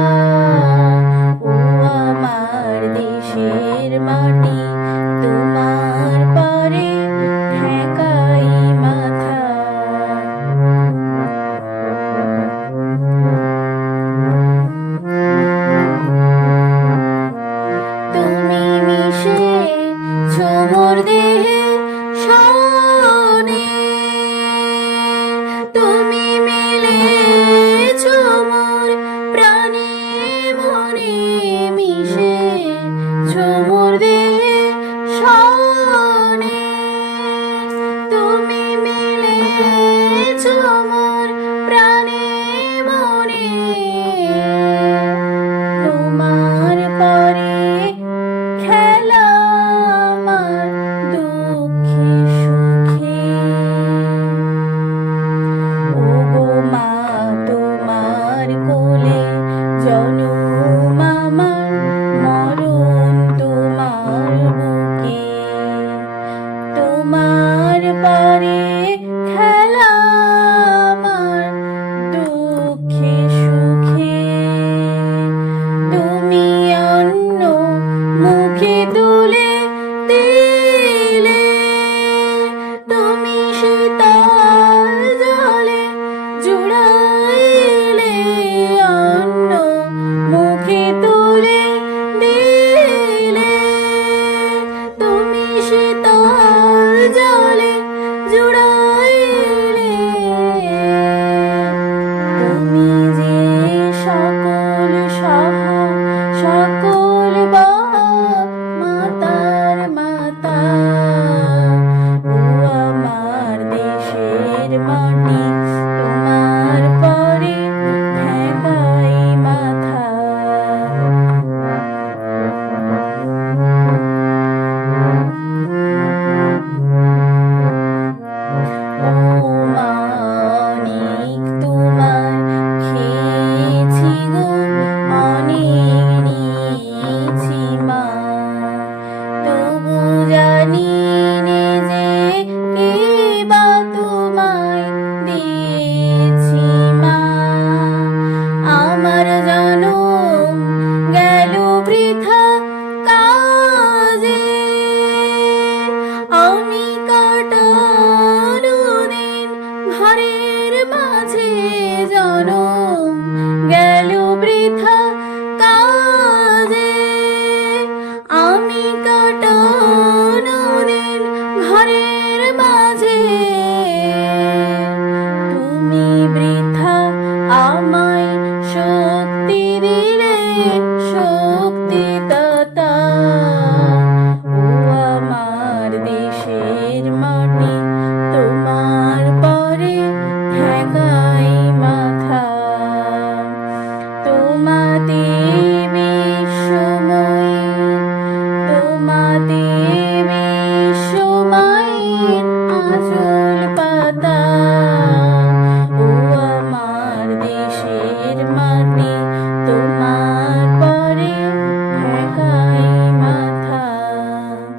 Bye.